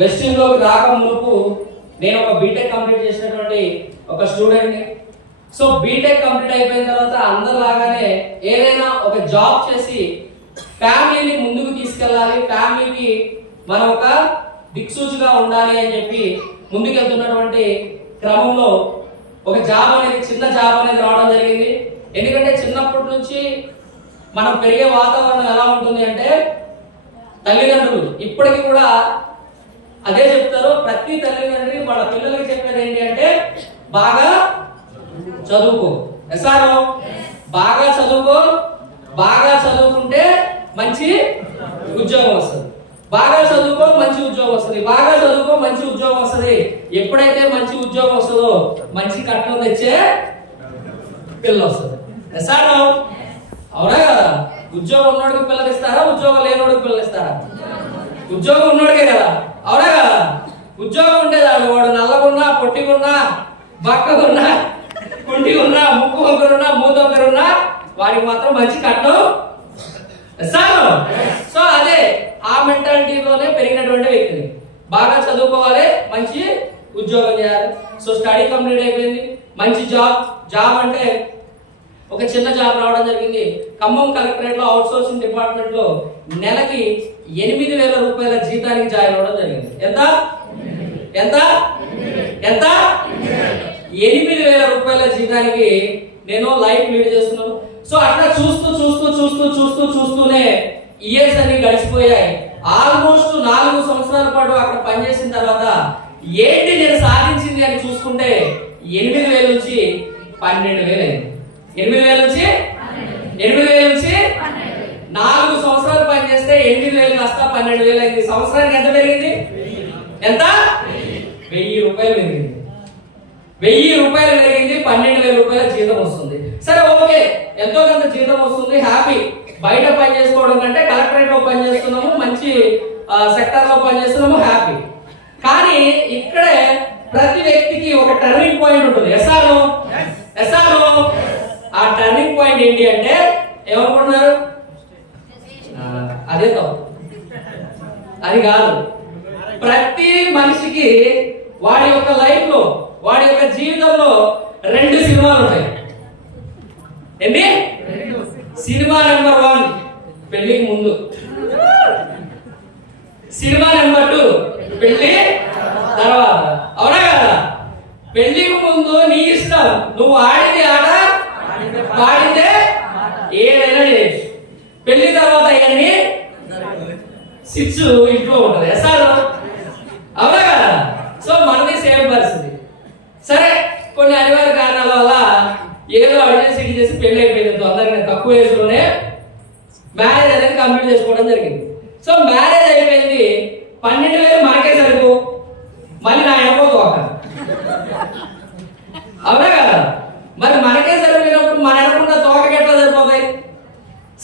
Westin లోకి రాక మునుపు నేను ఒక బీటెక్ కంప్లీట్ చేసినటువంటి ఒక స్టూడెంట్ ని. సో బీటెక్ కంప్లీట్ అయిపోయిన తర్వాత అందరిలాగానే ఏదైనా ఒక జాబ్ చేసి ఫ్యామిలీని ముందుకు తీసుకెళ్ళాలి, ఫ్యామిలీకి మనం ఒక దిక్సూచిగా ఉండాలి అని చెప్పి ముందుకెళ్తున్నటువంటి క్రమంలో ఒక జాబ్ అనేది, చిన్న జాబ్ అనేది రావడం జరిగింది. ఎందుకంటే చిన్నప్పటి నుంచి మనం పెరిగే వాతావరణం ఎలా ఉంటుంది అంటే తల్లిదండ్రులు ఇప్పటికీ కూడా అదే చెప్తారు. ప్రతి తల్లిదండ్రులు వాళ్ళ పిల్లలకి చెప్పేది ఏంటి అంటే బాగా చదువుకో, ఎసారో బాగా చదువుకో, బాగా చదువుకుంటే మంచి ఉద్యోగం వస్తుంది, బాగా చదువుకో మంచి ఉద్యోగం వస్తుంది, బాగా చదువుకో మంచి ఉద్యోగం వస్తుంది. ఎప్పుడైతే మంచి ఉద్యోగం వస్తుందో మంచి కట్నం తెచ్చే పిల్ల వస్తుంది. ఎసారో అవునా కదా? ఉద్యోగం ఉన్నోడికి పిల్లలు ఇస్తారా, ఉద్యోగం లేనోడికి పిల్లలు ఇస్తారా? ఉద్యోగం ఉన్నోడికే కదా, అవునా కదా? ఉద్యోగం ఉంటే వాడు నల్లగున్నా, పొట్టిగున్నా, బక్కగున్నా, కుంటిగున్నా, ముక్కు వంకరున్నా, మూతి వంకరున్నా వాడికి మాత్రం మంచి కట్నం ఇస్తాను. సో అదే ఆ మెంటాలిటీలోనే పెరిగినటువంటి వ్యక్తిని బాగా చదువుకోవాలి, మంచి ఉద్యోగం చేయాలి. సో స్టడీ కంప్లీట్ అయిపోయింది, మంచి జాబ్ అంటే ఒక చిన్న జాబ్ రావడం జరిగింది. ఖమ్మం కలెక్టరేట్ లో అవుట్ సోర్సింగ్ డిపార్ట్మెంట్ లో నెలకి 8,000 రూపాయల జీతానికి జాయిన్ అవ్వడం జరిగింది. ఎంత ఎంత ఎంత 8,000 రూపాయల జీతానికి నేను లైఫ్ లీడ్ చేస్తున్నాను. సో అట్లా చూస్తూనే ఇయర్స్ అన్ని గడిచిపోయాయి. ఆల్మోస్ట్ 4 సంవత్సరాల పాటు అక్కడ పనిచేసిన తర్వాత ఏంటి నేను సాధించింది అని చూసుకుంటే 8,000 నుంచి 12,000 అయింది. 8,000 నుంచి 4 సంవత్సరాలు పనిచేస్తే 8,000 కాస్త 12,000 అయింది. సంవత్సరానికి ఎంత పెరిగింది? ఎంత? 1,000 రూపాయలు పెరిగింది. 1,000 రూపాయలు పెరిగింది. 12,000 రూపాయల జీతం వస్తుంది. సరే ఓకే, ఎంతో కొంత జీతం వస్తుంది, హ్యాపీ. బయట పని చేసుకోవడం కంటే కలెక్టరేట్ లో పని చేస్తున్నాము, మంచి సెక్టర్ లో పని చేస్తున్నాము, హ్యాపీ. కానీ ఇక్కడే ప్రతి వ్యక్తికి ఒక టర్నింగ్ పాయింట్ ఉంటుంది. ఎస్ఆర్ఓ ఆ టర్నింగ్ పాయింట్ ఏంటి అంటే ఏమనుకుంటున్నారు? అదే తప్పు, అది కాదు. ప్రతి మనిషికి వాడి యొక్క లైఫ్ లో, వాడి యొక్క జీవితంలో 2 సినిమాలు ఉంటాయి. ఏంటి? సినిమా నెంబర్ 1 పెళ్లికి ముందు, సినిమా నెంబర్ 2 పెళ్లి తర్వాత. అవునా కదా? పెళ్లికి ముందు నీ ఇష్టం, నువ్వు ఆడింది ఆట, పాడిందే ఏదైనా చేయొచ్చు. పెళ్లి తర్వాత అవన్నీ సిక్స్ ఇంట్లో ఉంటది. సార్ అవునా కదా? సో మనది సేమ్ పరిస్థితి. సరే కొన్ని అనివార్య కారణాల వల్ల ఏదో అడ్జస్ట్ చేసి పెళ్లి అయిపోయింది. తొందరగా తక్కువ ఏజ్ లోనే మ్యారేజ్ అనేది కంప్లీట్ చేసుకోవడం జరిగింది. సో మ్యారేజ్ అయిపోయింది, 12,000 మనకే సరిపో, మళ్ళీ నా ఎనకో తోక. అవునా కదా? మరి మనకే సరిపోయినప్పుడు మన ఎనకున్న తోకకి ఎట్లా సరిపోతాయి?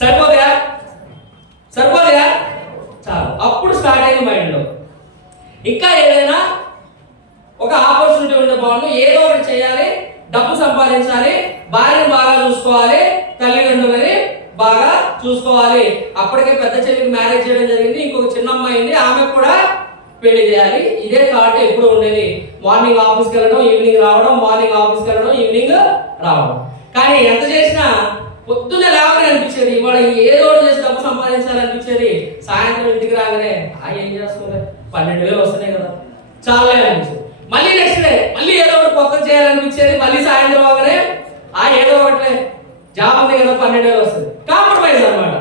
సరిపోతాయా? చాలు. అప్పుడు స్టార్ట్ అయింది మైండ్ లో ఇంకా ఏదైనా ఒక ఆపర్చునిటీ ఉండే బాగుండు, ఏదో ఒకటి చేయాలి, డబ్బు సంపాదించాలి, భార్యను బాగా చూసుకోవాలి, తల్లిదండ్రులని బాగా చూసుకోవాలి. అప్పటికే పెద్ద చెల్లికి మ్యారేజ్ చేయడం జరిగింది, ఇంకొక చిన్న అమ్మాయి ఉంది, ఆమెకు కూడా పెళ్లి చేయాలి. ఇదే థాట్ ఎప్పుడు ఉండేది. మార్నింగ్ ఆఫీస్కి వెళ్ళడం, ఈవినింగ్ రావడం, మార్నింగ్ ఆఫీస్కి వెళ్ళడం, ఈవినింగ్ రావడం. కానీ ఎంత చేసినా పొద్దున్నే లేవని అనిపించేది, ఇవాళ ఏదో ఒకటి చేసి డబ్బు సంపాదించాలనిపించేది. సాయంత్రం ఇంటికి రాగానే ఏం చేసుకోలే, 12,000 వస్తున్నాయి కదా, చాలే అనిపించేది. మళ్ళీ నెక్స్ట్ డే మళ్ళీ ఏదో ఒకటి కొత్త చేయాలనిపించేది. మళ్ళీ సాయంత్రం రాగానే ఏదో ఒకటి జాబ్ ఉంది కదా, 12,000 వస్తుంది. కాంప్రమైజ్ అన్నమాట,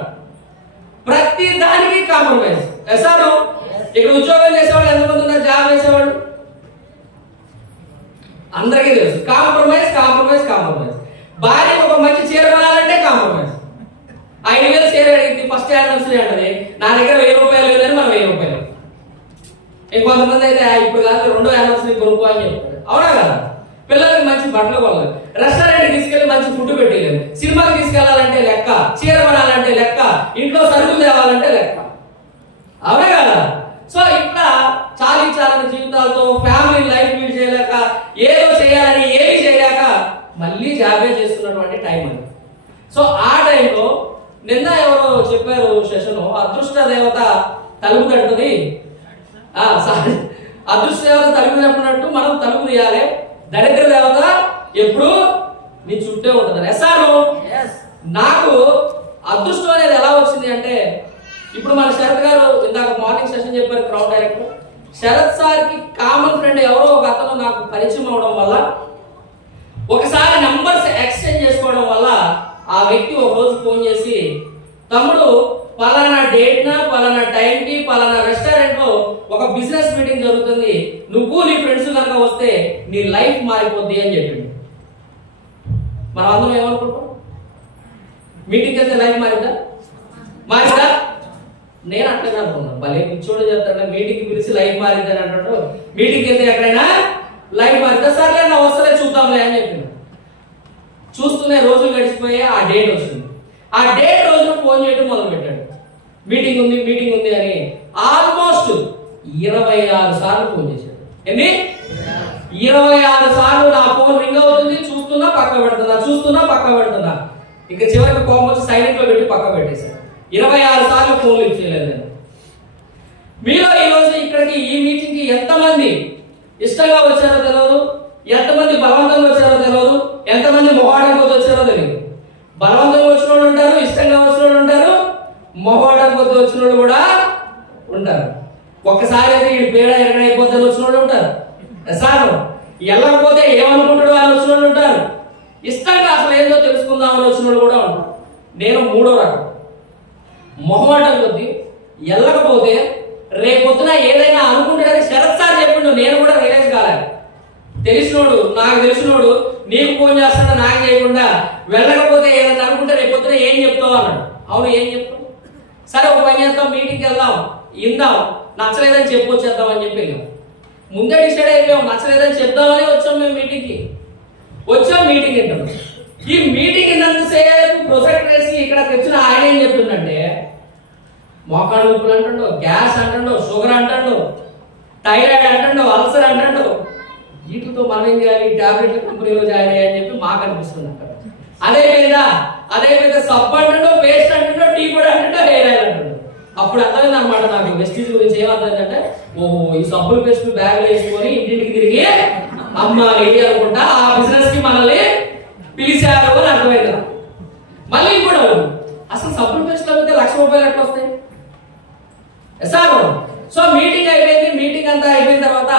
ప్రతి దానికి కాంప్రమైజ్. ఎసాను ఇక్కడ ఉద్యోగం చేసేవాళ్ళు ఎంతమంది ఉన్నారు? జాబ్ చేసేవాళ్ళు అందరికీ తెలుసు. కాంప్రమైజ్. భార్య ఒక మంచి చీర కొనాలంటే కాంప్రమైజ్. 5,000 చీర అడిగింది, ఫస్ట్ యానివర్సరీ అంటది, నా దగ్గర 1,000 రూపాయలు లేదని మనం 1,000 రూపాయలు. ఇంకొంతమంది అయితే ఇప్పుడు కాదు 2వ యానివర్సరీ కొనుక్కో అని చెప్తారు. అవునా కదా? పిల్లలకి మంచి బట్టలు కొనాలి, రెస్టారెంట్ తీసుకెళ్లి మంచి ఫుడ్ పెట్టలేదు, సినిమాకి తీసుకెళ్లాలంటే లెక్క, చీర కొనాలంటే లెక్క, ఇంట్లో సరుకులు తేవాలంటే లెక్క. అవునా కదా? సో ఇట్లా చాలీ జీవితాలతో ఫ్యామిలీ లైఫ్ లీడ్ చేయలేక, ఏదో చేయాలని ఏమీ చేయలేక మళ్ళీ జాబే చేస్తున్నటువంటి టైం అది. సో ఆ టైంలో నిన్న ఎవరో చెప్పారు సెషన్, అదృష్ట దేవత తలుపు తడుతుంది, అదృష్ట దేవత తలుపు తప్పినట్టు మనం తలుపు తీయాలి. దరిద్ర దేవత ఎప్పుడు నీ చుట్టే ఉంటుంది. ఎస్ఆర్ నాకు అదృష్టం అనేది ఎలా వచ్చింది అంటే, ఇప్పుడు మన శరత్ గారు ఇందాక మార్నింగ్ సెషన్ చెప్పారు, క్రౌడ్ డైరెక్టర్ శరత్ సార్కి కామన్ ఫ్రెండ్ ఎవరో ఒక అతను నాకు పరిచయం అవడం వల్ల, ఒకసారి నంబర్స్ ఎక్స్చేంజ్ చేసుకోవడం వల్ల ఆ వ్యక్తి ఒక రోజు ఫోన్ చేసి, తమ్ముడు పలానా డేట్ నా పలానా టైం కి పలానా రెస్టారెంట్ లో ఒక బిజినెస్ మీటింగ్ జరుగుతుంది, నువ్వు నీ ఫ్రెండ్స్ కనుక వస్తే నీ లైఫ్ మారిపోద్ది అని చెప్పింది. మనం అందరం ఏమనుకుంటాం? మీటింగ్ వెళ్తే లైఫ్ మారిందా? నేను అట్లనే అనుకున్నాను. భలే పిచ్చోడు చెప్తాడు, మీటింగ్ పిలిచి లైఫ్ మారిందని అంటాడు. మీటింగ్ వెళ్తే ఎక్కడైనా లైఫ్ మారిందా? సర్లే నా వస్తలే చూద్దాంలే అని చెప్పింది. చూస్తూనే రోజులు గడిచిపోయి ఆ డేట్ వచ్చింది. ఆ డేట్ రోజున ఫోన్ చేయడం మొదలు పెట్టాడు. మీటింగ్ ఉంది అని ఆల్మోస్ట్ 26 సార్లు ఫోన్ చేశాడు. ఎన్ని? 26 సార్లు నా ఫోన్ రింగ్ అవుతుంది, చూస్తున్నా పక్క పెడుతున్నా. ఇక చివరికి కోపం వచ్చి సైలెంట్ లో పెట్టి పక్క పెట్టేశాడు. 26 సార్లు ఫోన్ లిఫ్ట్ చేయలేదు నేను. మీలో ఈ రోజు ఇక్కడికి ఈ మీటింగ్ కి ఎంతమంది ఇష్టంగా వచ్చారో తెలియదు, ఎంతమంది బలవంతంగా వచ్చారో తెలియదు, ఎంతమంది మొహాటంగా వచ్చారో తెలియదు. బలవంతంగా వచ్చిన వాళ్ళు ఉంటారు, ఇష్టంగా వచ్చిన వాళ్ళు ఉంటారు, మొహాటంగా వచ్చిన వాళ్ళు కూడా ఉంటారు. ఒక్కసారి అయితే ఈ పేడ ఎరగడైపోతే వచ్చిన వాళ్ళు ఉంటారు. సార్ వెళ్ళకపోతే ఏమనుకుంటాడు అని వచ్చిన వాళ్ళు ఉంటారు. ఇష్టంగా అసలు ఏందో తెలుసుకుందామని వచ్చిన వాళ్ళు కూడా ఉంటారు. నేను 3వ రకం. మొహమాటం కొద్ది వెళ్ళకపోతే రేపొద్దున ఏదైనా అనుకుంటాడని శరత్ సార్ చెప్పిండు, నేను కూడా రియలైజ్ కాలేదు. నాకు తెలిసినోడు నీకు ఫోన్ చేస్తాడు, నాకు చేయకుండా వెళ్ళకపోతే ఏదైనా అనుకుంటే రేపొద్దున ఏం చెప్తావు అన్నాడు. అవును, ఏం చెప్తావు? సరే ఒక పని చేద్దాం, మీటింగ్కి వెళ్దాం, ఇందాం, నచ్చలేదని చెప్పొచ్చేద్దాం అని చెప్పి వెళ్ళాం. ముందే డిసైడ్ అయిపోయాం, నచ్చలేదని చెప్దామని వచ్చాం. మేము మీటింగ్ వింటాం. ఈ మీటింగ్ విన్నంతసేపు ప్రొజెక్ట్ వేసి ఇక్కడ తెచ్చిన ఆయన ఏం చెప్తుందంటే, మోకాళ్ళ నొప్పులు అంటాడు, గ్యాస్ అంటాడు, షుగర్ అంటాడు, థైరాయిడ్ అంటాడు, అల్సర్ అంటాడు. వీటితో మనం ఏం చేయాలి? టాబ్లెట్ల కంపెనీలో జాయిన్ అయ్యని చెప్పి మాకు అనిపిస్తుంది అక్కడ. అదే మీద సబ్బు అంటాడు, పేస్ట్ అంటాడు, టీ పొడి అంటాడు, హెయిర్ ఆయిల్ అంటాడు. అప్పుడు అర్థమైంది అనమాట నాకు వెస్టీజ్ గురించి. ఏమర్థమైందంటే, ఓహో ఈ సబ్బులు పేస్ట్ బ్యాగ్లో వేసుకొని ఇంటింటికి తిరిగి అమ్మాలి అనుకుంటా ఆ బిజినెస్ కి మనల్ని పిలిచారు అని అర్థమైంది. మళ్ళీ కూడా అసలు సబ్బులు పేస్ట్ అమ్మితే ₹1,00,000 ఎట్లా వస్తాయి సార్? సో మీటింగ్ అయిపోయింది. మీటింగ్ అంతా అయిపోయిన తర్వాత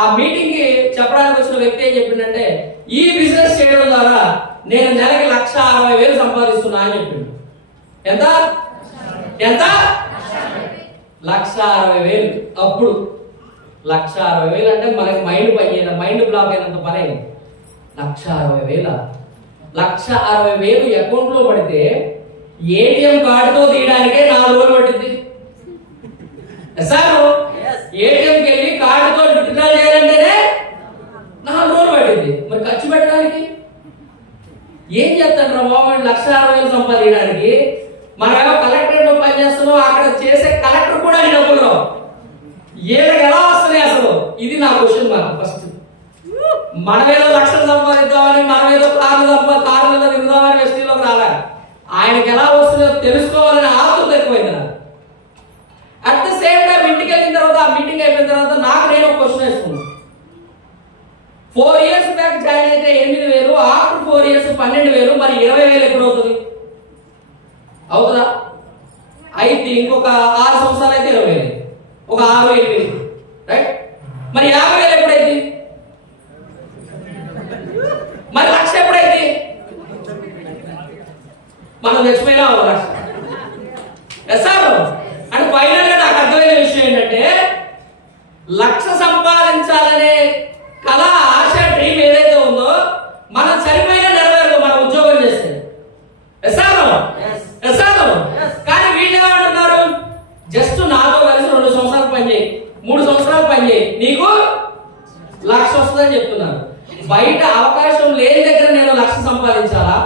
ఆ మీటింగ్ కి చెప్పడానికి వచ్చిన వ్యక్తి ఏం చెప్పిందంటే, ఈ బిజినెస్ చేయడం ద్వారా నేను నెలకి ₹1,60,000 సంపాదిస్తున్నా అని చెప్పిండు. ఎంత? 1,60,000. అప్పుడు 1,60,000 అంటే మనకి మైండ్ బ్లాక్ అయినంత పని అయింది. 1,60,000 1,60,000 అకౌంట్ లో పడితే ఏటీఎం కార్డుతో తీయడానికే 4 రోజులు పట్టింది సార్. ఏటీఎంకి వెళ్ళి కార్డుతో విత్డ్రా చేయాలంటేనే 4 రోజులు పట్టింది. మరి ఖర్చు పెట్టడానికి ఏం చేస్తాడు రా బాబు? 1,60,000 సంపాదించడానికి మనమేమో కలెక్టరేట్ లో పనిచేస్తున్నాం, అక్కడ చేసే కలెక్టర్ కూడా డబ్బులు రావు. ఏళ్ళకి ఎలా వస్తున్నాయి అసలు? ఇది నా క్వశ్చన్ మార్క్. ఫస్ట్ మనమేదో లక్షలు సంపాదిద్దామని, మనమేదో కార్లలో తిరుగుదామని వెస్టీలోకి రాలేదు. ఆయనకి ఎలా వస్తుందో తెలుసుకోవాలని ఆతృత ఎక్కువైంది నాకు. అట్ ద సేమ్ టైం ఇంటికి వెళ్ళిన తర్వాత, ఆ మీటింగ్ అయిపోయిన తర్వాత నాకు నేను ఒక క్వశ్చన్ వేసుకున్నాను. 4 years బ్యాక్ జాయిన్ అయితే 8,000, ఆఫ్టర్ 4 years 12,000, మరి 20,000 ఎప్పుడు అవుతుంది? అవుతుందా? అయితే ఇంకొక 6 సంవత్సరాలు అయితే 20,000, ఒక 6, 8, రైట్? మరి 50,000 ఎప్పుడైతే? మరి 1,00,000 ఎప్పుడైతే? మనం తెచ్చిపోయినా 1,00,000 సార్. అంటే ఫైనల్ గా నాకు అర్థమైన విషయం ఏంటంటే, 1,00,000 సంపాదించాలనే కళ, ఆశ, డ్రీమ్ ఏదైతే ఉందో మనం చనిపోయినా నెరవేరు మన ఉద్యోగం చేస్తే. కానీ వీళ్ళు ఏమంటున్నారు? జస్ట్ నాతో కలిసి 2 సంవత్సరాలు పనిచేయి, 3 సంవత్సరాలు పనిచేయి, నీకు 1,00,000 వస్తుందని చెప్తున్నారు. బయట అవకాశం లేని దగ్గర నేను 1,00,000 సంపాదించాలా,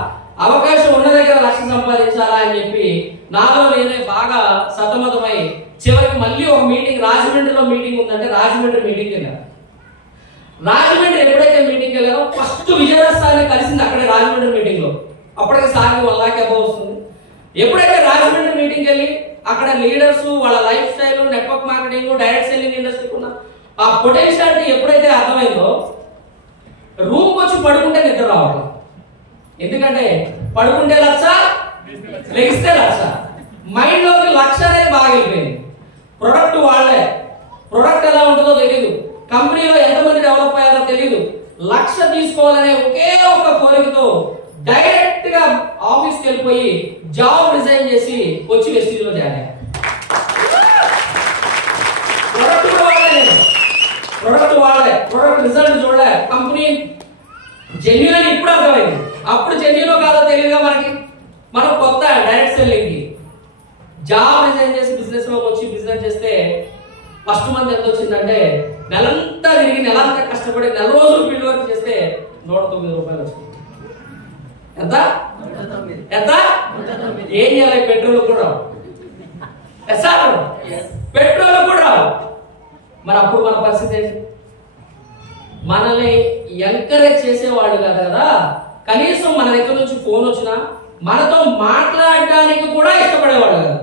అవకాశం ఉన్న దగ్గర 1,00,000 సంపాదించాలా అని చెప్పి నాలో నేనే బాగా సతమతమై చివరికి మళ్ళీ ఒక మీటింగ్, రాజమండ్రిలో మీటింగ్ ఉందంటే రాజమండ్రి మీటింగ్ వెళ్ళాను. రాజమండ్రి ఎప్పుడైతే మీటింగ్ వెళ్ళారో ఫస్ట్ విజయరాజ్ సార్ని కలిసింది అక్కడే రాజమండ్రి మీటింగ్ లో. అప్పటికే సార్కి 1 lakh అబౌవ్ వస్తుంది. ఎప్పుడైతే రాజమండ్రి మీటింగ్ వెళ్ళి అక్కడ లీడర్స్, వాళ్ళ life style, network marketing, direct selling ఇండస్ట్రీకి ఉన్న ఆ పొటెన్షియాలిటీ ఎప్పుడైతే అర్థమైందో రూమ్కి వచ్చి పడుకుంటే నిద్ర రావడం. ఎందుకంటే పడుకుంటే లక్ష, లెగిస్తే లక్ష. మైండ్ లోకి లక్ష అనేది బాగా వెళ్ళిపోయింది. ప్రొడక్ట్ వాళ్ళే, ప్రొడక్ట్ ఎలా ఉంటుందో తెలియదు, కంపెనీలో ఎంతమంది డెవలప్ అయ్యారో తెలియదు. లక్ష తీసుకోవాలనే ఒకే ఒక కోరికతో డైరెక్ట్ గా ఆఫీస్కి వెళ్ళిపోయి జాబ్ రిజైన్ చేసి వచ్చి వెస్టీజ్ లో జాయిన్ అయ్యారు. ప్రొడక్ట్ వాళ్ళే, ప్రొడక్ట్ రిజల్ట్ చూడలే, కంపెనీ జెన్యూన్ అని ఇప్పుడు అర్థమైంది. అప్పుడు జెన్యూన్ కాదో తెలియదుగా మనకి. మనం కొత్త డైరెక్ట్ సెల్లింగ్ కి జాబ్ రిజైన్ చేసి బిజినెస్ లోకి వచ్చి బిజినెస్ చేస్తే ఫస్ట్ మంత్ ఎంత వచ్చిందంటే నెలంతా తిరిగి నెలంతా కష్టపడి 4 రోజులు ఫీల్డ్ వర్క్ చేస్తే 109 రూపాయలు వచ్చింది. ఎంత ఎంత ఏం చేయాలి? పెట్రోల్ కూడా రావు, పెట్రోల్ కూడా రావు. మరి అప్పుడు మన పరిస్థితి ఏంటి? మనల్ని ఎంకరేజ్ చేసేవాళ్ళు కాదు కదా, కనీసం మన దగ్గర నుంచి ఫోన్ వచ్చినా మనతో మాట్లాడడానికి కూడా ఇష్టపడేవాళ్ళు కాదు.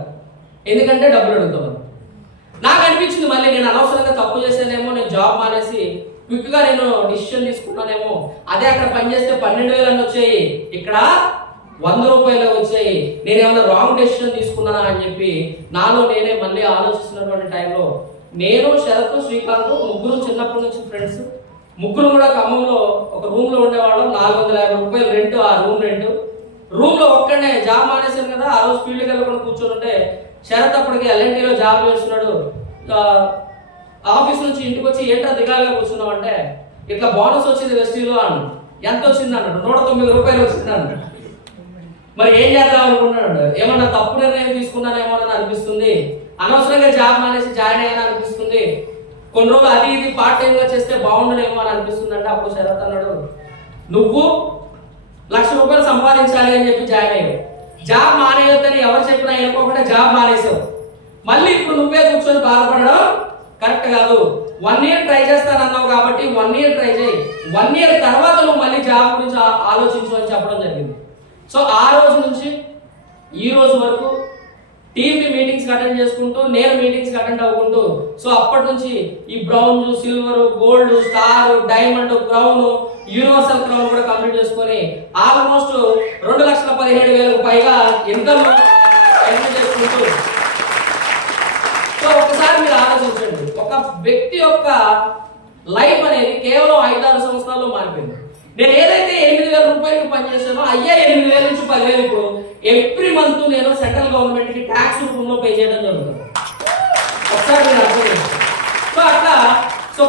ఎందుకంటే డబ్బులు అడుగుతాం. నాకు అనిపించింది మళ్ళీ నేను అనవసరంగా తప్పు చేసానేమో, నేను జాబ్ మానేసి క్విక్ గా నేను డిసిషన్ తీసుకున్నానేమో. అదే అక్కడ పనిచేస్తే 12,000 అని వచ్చాయి, ఇక్కడ 100 రూపాయలు వచ్చాయి. నేనేమన్నా రాంగ్ డెసిషన్ తీసుకున్నానా అని చెప్పి నాలో నేనే మళ్ళీ ఆలోచిస్తున్నటువంటి టైంలో నేను, శరత్, శ్రీకాంత్ ముగ్గురు చిన్నప్పటి నుంచి ఫ్రెండ్స్. ముగ్గురు కూడా ఖమ్మంలో ఒక రూమ్ లో ఉండేవాళ్ళం. 450 రూపాయలు రెంట్, ఆ రూమ్ లో ఒక్కడనే జాబ్ మానేశాను కదా. ఆ రోజు ఫీల్డ్కి వెళ్ళకుండా కూర్చొని ఉంటే శరత్ అప్పటికి LNTలో జాబ్ చేస్తున్నాడు. ఆఫీస్ నుంచి ఇంటికి వచ్చి ఏంటో దిగాలుగా కూర్చున్నావు అంటే ఇట్లా బోనస్ వచ్చింది వెస్టీలో అన్న. ఎంత వచ్చింది అన్నాడు. 109 రూపాయలు వచ్చింది అన్నాడు. మరి ఏం చేద్దాం అనుకున్నాడు. ఏమన్నా తప్పు నిర్ణయం తీసుకున్నానేమో అని అనిపిస్తుంది, అనవసరంగా జాబ్ మానేసి జాయిన్ అయ్యాను అనిపిస్తుంది, కొన్ని రోజులు అది ఇది పార్ట్ టైం గా చేస్తే బాగుండనేమో అని అనిపిస్తుంది అంటే అప్పుడు శరత్ అన్నాడు, నువ్వు 1,00,000 రూపాయలు సంపాదించాలి అని చెప్పి జాయిన్ అయ్యావు. జాబ్ మానేయొద్దని ఎవరు చెప్పినా ఏనుకోకుండా జాబ్ మానేసావు. మళ్ళీ ఇప్పుడు నువ్వే కూర్చొని బాధపడడం కరెక్ట్ కాదు. 1 ఇయర్ ట్రై చేస్తానన్నావు కాబట్టి 1 ఇయర్ ట్రై చేయి. 1 ఇయర్ తర్వాత నువ్వు మళ్ళీ జాబ్ గురించి ఆలోచించు అని చెప్పడం జరిగింది. సో ఆ రోజు నుంచి ఈ రోజు వరకు టీమ్ కి మీటింగ్స్ అటెండ్ చేసుకుంటూ, నేను మీటింగ్స్ అటెండ్ అవ్వకుంటూ, సో అప్పటి నుంచి ఈ brown, silver, gold, star, diamond, crown, universal crown కూడా కంప్లీట్ చేసుకొని ఆల్మోస్ట్ 2,17,000 పైగా ఇన్కమ్ చేసుకుంటూ. సో ఒకసారి మీరు ఆలోచించండి, ఒక వ్యక్తి యొక్క లైఫ్ అనేది కేవలం 5-6 సంవత్సరాల్లో మారిపోయింది. నేను ఏదైతే 8,000 రూపాయలకి పనిచేసానో అయ్యే 8,000 నుంచి 10,000 ఇప్పుడు ఎవ్రీ మంత్ నేను సెంట్రల్ గవర్నమెంట్ కి ట్యాక్స్ రూపంలో పే చేయడం జరుగుతుంది. ఒకసారి మీరు అర్థం చేసుకోండి. సో అట్లా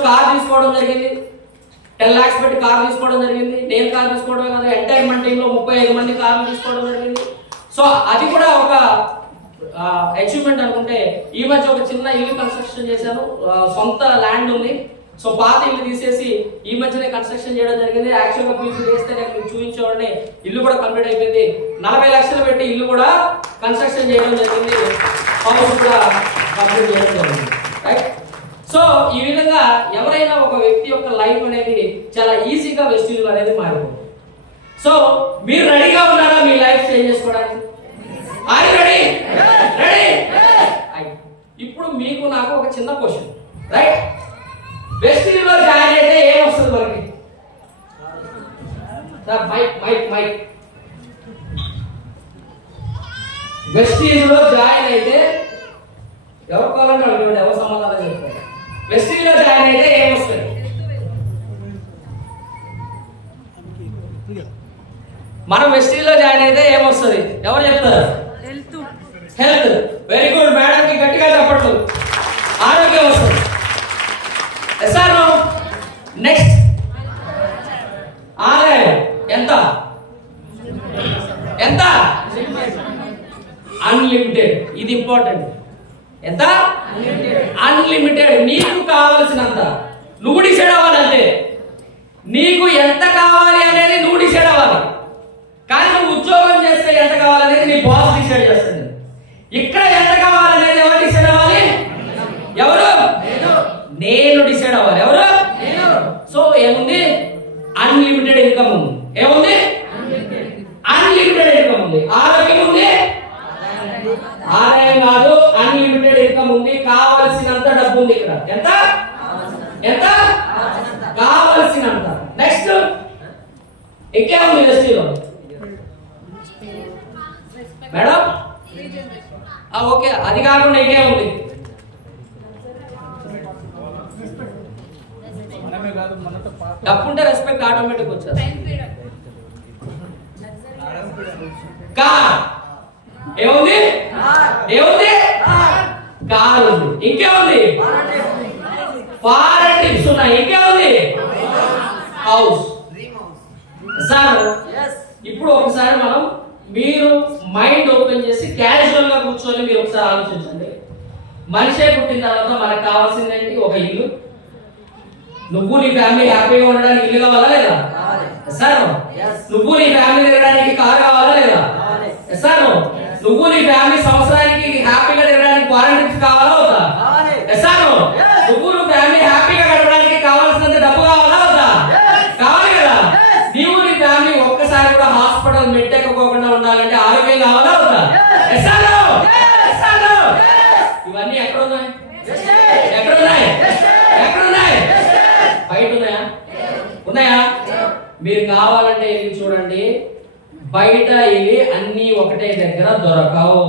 కార్ తీసుకోవడం జరిగింది, 10 lakhs పెట్టి కార్ తీసుకోవడం జరిగింది. నేను కార్ తీసుకోవడం కాదు, ఎంటైర్ మన టీంలో 35 మంది కార్లు తీసుకోవడం జరిగింది. సో అది కూడా ఒక అచీవ్మెంట్ అనుకుంటే. ఈ మధ్య ఒక చిన్న ఇల్లు కన్స్ట్రక్షన్ చేశాను, సొంత ల్యాండ్ ఉంది. సో పాత ఇల్లు తీసేసి ఈ మధ్యనే కన్స్ట్రక్షన్ చేయడం జరిగింది. యాక్చువల్ గా పీసీ చేస్తే నేను చూపించేవాడిని. ఇల్లు కూడా కంప్లీట్ అయిపోయింది. 40 లక్షలు పెట్టి ఇల్లు కూడా కన్స్ట్రక్షన్ చేయడం జరిగింది, హౌస్ కూడా కంప్లీట్ చేయడం జరిగింది. రైట్. సో ఈ విధంగా ఎవరైనా ఒక వ్యక్తి యొక్క లైఫ్ అనేది చాలా ఈజీగా వెస్టిజ్ అనేది మారిపోతుంది. సో మీరు రెడీగా ఉన్నారా మీ లైఫ్ చేంజ్ చేసుకోవడానికి? Are you ready? రెడీ. ఇప్పుడు మీకు నాకు ఒక చిన్న క్వశ్చన్. రైట్. వెస్టిజ్ లో జాయిన్ అయితే ఏం వస్తుంది మనకి? మైక్ వెస్టిజ్ లో జాయిన్ అయితే ఎవరు కావాలంటే అడగండి, ఎవరు సమాధానం చెప్తారు. వెస్టిజ్ లో జాయిన్ అయితే ఏం వస్తుంది? మనం వెస్టిజ్ లో జాయిన్ అయితే ఏమొస్తుంది? ఎవరు చెప్తారు? హెల్త్. Very good. మేడం కి గట్టిగా చెప్పట్లు. ఆరోగ్యం వస్తుంది. నెక్స్ట్ ఆదాయం ఎంత? ఎంత? అన్లిమిటెడ్. ఇది ఇంపార్టెంట్. ఎంత? అన్లిమిటెడ్. నీకు కావాల్సినంత నువ్వు డిసైడ్ అవ్వాలంటే. నీకు ఎంత కావాలి అనేది నువ్వు డిసైడ్ అవ్వాలి. కానీ నువ్వు ఉద్యోగం చేస్తే ఎంత కావాలనేది నీ బాస్ డిసైడ్ చేస్తుంది. ఇక్కడ ఎంత కావాలనేది ఎవరు డిసైడ్ అవ్వాలి? ఎవరు? నేను డిసైడ్ అవ్వాలి. ఎవరు? సో ఏముంది? అన్లిమిటెడ్ ఇన్కమ్ ఉంది. ఏముంది? అన్లిమిటెడ్ ఇన్కమ్ ఉంది. ఆరోగ్యం ఉంది. ఆదాయం కాదు, అన్లిమిటెడ్ ఇన్కమ్ ఉంది. కావలసినంత డబ్బు ఉంది. ఇక్కడ ఎంత? ఎంత? కావలసినంత. నెక్స్ట్ ఇంకేముంది ఎస్టీలో మేడం? ఓకే, అది కాకుండా ఇంకేముంది? డబ్బుంటే రెస్పెక్ట్ ఆటోమేటిక్ వచ్చేది. కార్ ఏముంది? ఏముంది? కార్ ఉంది. ఇంకేముంది? ఫారెన్ టిప్స్ ఉన్నాయి. ఇంకేముంది? హౌస్. సార్ ఇప్పుడు ఒకసారి మనం మీరు మైండ్ ఓపెన్ చేసి క్యాజువల్ గా కూర్చొని మీరు ఒకసారి ఆలోచించండి. మనిషే పుట్టిన తర్వాత మనకు కావాల్సింది ఏంటి? ఒక ఇల్లు. నువ్వు నీ ఫ్యామిలీ హ్యాపీగా ఉండడానికి ఇల్లు కావాలా లేదా? సార్ నువ్వు నీ ఫ్యామిలీ తిరగడానికి కార్ కావాలా లేదా? సార్ నువ్వు నీ ఫ్యామిలీ సంవత్సరానికి హ్యాపీగా తిరగడానికి ఫారెన్ ట్రిప్స్ కావాలా వద్దా? సార్ నువ్వు ఫ్యామిలీ హ్యాపీగా గడపడానికి కావాల్సినంత డబ్బు కావాలా వద్దా? కావాలి కదా. నీవు నీ ఫ్యామిలీ ఒక్కసారి కూడా హాస్పిటల్ మెట్టెక్కకోకుండా ఉండాలంటే ఆరోగ్యం కావాలా వద్దా? ఇవన్నీ ఎక్కడున్నాయి? ఎక్కడున్నాయి? ఎక్కడున్నాయి? బయట ఉన్నాయా? ఉన్నాయా? మీరు కావాలంటే ఇవి చూడండి, బయట ఇవి అన్ని ఒకటే దగ్గర దొరకవు.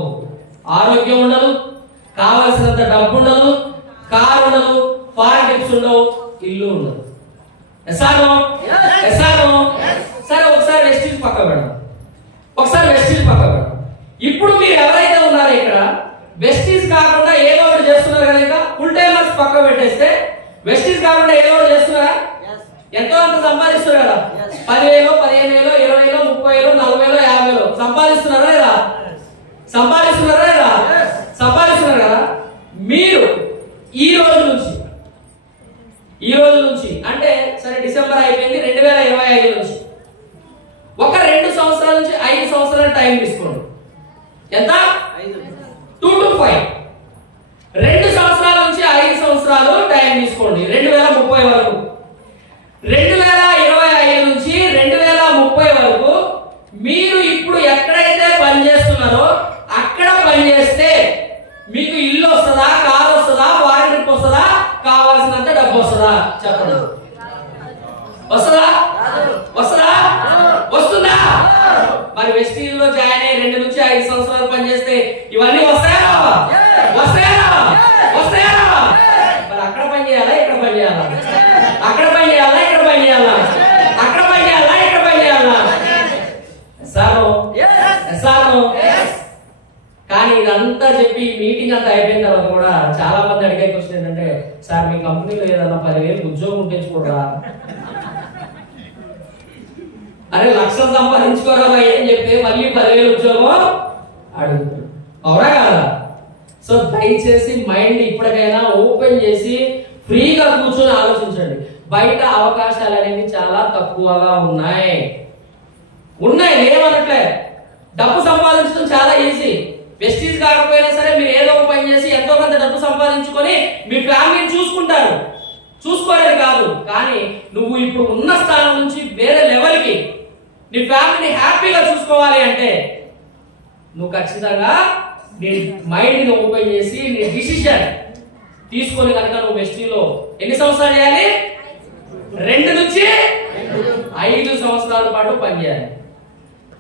ఆరోగ్యం ఉండదు, కావలసినంత డబ్బు ఉండదు, కారు ఉండదు, ఫారెన్ ట్రిప్స్ ఉండవు, ఇల్లు ఉండదు. సరే ఒకసారి వెస్టీజ్ పక్క పెడదాం. ఇప్పుడు మీరు ఎవరైతే ఉన్నారో ఇక్కడ వెస్టీజ్ కాకుండా ఏదో ఒకటి చేస్తున్నారు కదా. ఇంకా ఫుల్ టైమర్స్ పక్క పెట్టేస్తే వెస్టీజ్ కాకుండా ఏదో ఒకటి చేస్తున్నారా? ఎంతో అంత సంపాదిస్తున్నారు కదా. 10,000, 15,000, 20,000, 30,000, 40,000, 50,000 సంపాదిస్తున్నారా లేదా? సంపాదిస్తున్నారు కదా. మీరు ఈ రోజు నుంచి అంటే సరే డిసెంబర్ అయిపోయింది, 2025 నుంచి ఒక 2 సంవత్సరాల నుంచి 5 సంవత్సరాల టైం తీసుకోండి. ఎంత? 2 to 5. 2 సంవత్సరాల నుంచి 5 సంవత్సరాలు టైం తీసుకోండి 2030 వరకు. 2025 నుంచి 2030 వరకు మీరు ఇప్పుడు ఎక్కడైతే పని చేస్తున్నారో అక్కడ పని చేస్తే మీకు ఇల్లు వస్తుందా, కారు వస్తుందా, ఫారెన్ ట్రిప్ వస్తుందా, కావాల్సినంత డబ్బు వస్తుందా? చెప్పండి. వస్తుందా? మరి వెస్టీజ్ లో జాయిన్ అయ్యి 2 నుంచి 5 సంవత్సరాలు పనిచేస్తే ఇవన్నీ వస్తాయా? మరి అక్కడ పని చేయాలా, ఇక్కడ పని చేయాలా? అక్కడ పని చేయాలా, ఇక్కడ పని చేయాలా? అక్కడ పని చేయాలా, ఇక్కడ పని చేయాలా? సార్ కానీ ఇదంతా చెప్పి మీటింగ్ అంతా అయిపోయిన తర్వాత కూడా చాలా మంది అడిగే క్వశ్చన్ ఏంటంటే, సార్ మీ కంపెనీలో ఏదన్నా 10,000 ఉద్యోగం ఉంటుంచుకోరా? అరే లక్షలు సంపాదించుకోరా అని చెప్తే మళ్ళీ 10,000 ఉద్యోగం అడుగుతారు. అవునా కదా? సో దయచేసి మైండ్ ఇప్పటికైనా ఓపెన్ చేసి ఫ్రీగా కూర్చొని ఆలోచించండి. బయట అవకాశాలు అనేవి చాలా తక్కువగా ఉన్నాయి. లేవనట్లే. డబ్బు సంపాదించడం చాలా ఈజీ. వెస్టీజ్ కాకపోయినా సరే మీరు ఏదో ఒక పని చేసి ఎంతో కొంత డబ్బు సంపాదించుకొని మీ ఫ్యామిలీని చూసుకోలేదు కాదు. కానీ నువ్వు ఇప్పుడు ఉన్న స్థానం నుంచి వేరే లెవెల్కి నీ ఫ్యామిలీని హ్యాపీగా చూసుకోవాలి అంటే నువ్వు ఖచ్చితంగా నీ మైండ్ని ఓపెన్ చేసి నీ డిసిషన్ తీసుకొని కనుక నువ్వు వెస్టీలో ఎన్ని సంవత్సరాలు చేయాలి? 2 నుంచి 5 సంవత్సరాల పాటు పనిచేయాలి.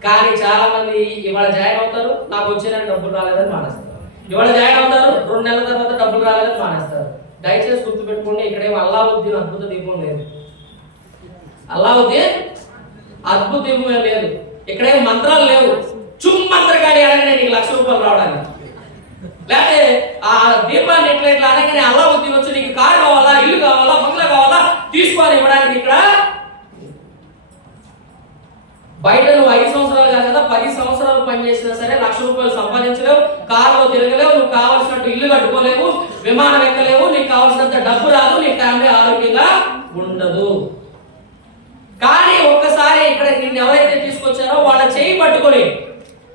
కానీ చాలా మంది ఇవాళ జాయిన్ అవుతారు, నాకు వచ్చిన డబ్బులు రాలేదని మానేస్తారు. ఇవాళ జాయిన్ అవుతారు, 2 నెలల తర్వాత డబ్బులు రాలేదని మానేస్తారు. దయచేసి గుర్తుపెట్టుకోండి, ఇక్కడేం అల్లావుద్దీన్ అద్భుత దీపం లేదు. అల్లావుద్దీన్ అద్భుత దీపం లేదు. ఇక్కడేం మంత్రాలు లేవు. మంత్రగాడి అనగానే నీకు ₹1,00,000 రావడానికి, లేకపోతే ఆ దీపాన్ని ఎట్లా అనగానే అల్లావుద్దీన్ వచ్చి నీకు కారు కావాలా, ఇల్లు కావాలా, బంగ్లా కావాలా తీసుకొని ఇవ్వడానికి ఇక్కడ బయట నువ్వు 5 సంవత్సరాలు కాదు కదా 10 సంవత్సరాలు పనిచేసినా సరే ₹1,00,000 సంపాదించలేవు, కారులో తిరగలేవు, నువ్వు కావాల్సినట్టు ఇల్లు కట్టుకోలేవు, విమానం ఎక్కలేవు, నీకు కావాల్సినంత డబ్బు రాదు, నీ ఫ్యామిలీ ఆరోగ్యంగా ఉండదు. కానీ ఒక్కసారి ఇక్కడ నిన్ను ఎవరైతే తీసుకొచ్చారో వాళ్ళ చేయి పట్టుకొని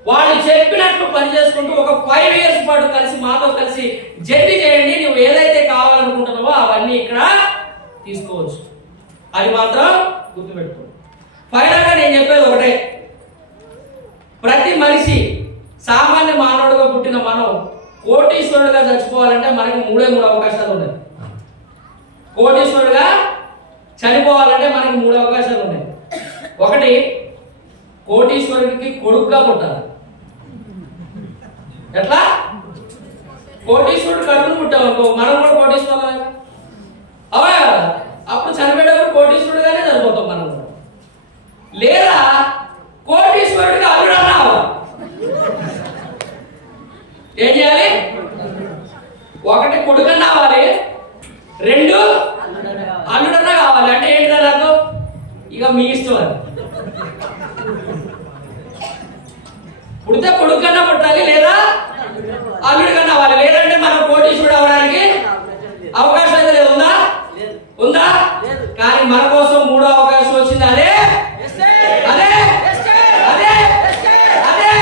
వాళ్ళు చెప్పినట్టు పని చేసుకుంటూ ఒక 5 years పాటు కలిసి మాతో కలిసి జర్నీ చేయండి. నువ్వు ఏదైతే కావాలనుకుంటున్నావో అవన్నీ ఇక్కడ తీసుకోవచ్చు. అది మాత్రం గుర్తుపెట్టుకో. ఫైనల్ గా నేను చెప్పేది ఒకటే, ప్రతి మనిషి సామాన్య మానవుడిగా పుట్టిన మనం కోటీశ్వరుడుగా చచ్చిపోవాలంటే మనకి 3 అవకాశాలు ఉన్నాయి. కోటీశ్వరుడుగా చనిపోవాలంటే మనకి 3 అవకాశాలు ఉన్నాయి. ఒకటి, కోటీశ్వరుడికి కొడుకుగా పుట్టాలి. ఎట్లా? కోటీశ్వరుడు కడుపును పుట్టామనుకో, మనం కూడా కోటీశ్వరులు అవా, అప్పుడు చనిపోయేటప్పుడు కోటీశ్వరుడుగానే చనిపోతాం మనం కూడా. లేదా కోటీశ్వరుడికి అల్లుడన్నా అవ్వాలి. ఏం చేయాలి? ఒకటి కొడుకన్నా అవ్వాలి, 2 అల్లుడన్నా కావాలి. అంటే ఏంటి అర్థం? ఇక మీ ఇష్టం అది. పుడితే కొడుకు కన్నా పుట్టాలి, లేదా అల్లుడి కన్నా అవ్వాలి. లేదంటే మనం కోటీశ్వరుడు అవడానికి అవకాశం అయితే లేదు. ఉందా? ఉందా? కానీ మన కోసం 3వ అవకాశం వచ్చింది. అదే అదే అదే అదే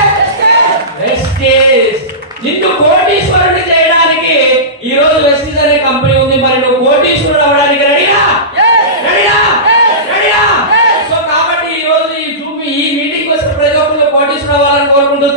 వెస్టీజ్. నిన్ను కోటీశ్వరుడిని చేయడానికి ఈ రోజు వెస్టీజ్ అనే కంపెనీ ఉంది. మరి నువ్వు కోటీశ్వరుడు అవ్వడానికి రెడీనా? రెడీనా? రెడీనా? సో కాబట్టి ఈ రోజు ఈ మీటింగ్ కోసం ప్రతి ఒక్కరు కోటీశ్వరుడు అవ్వాలని కోరుకుంటూ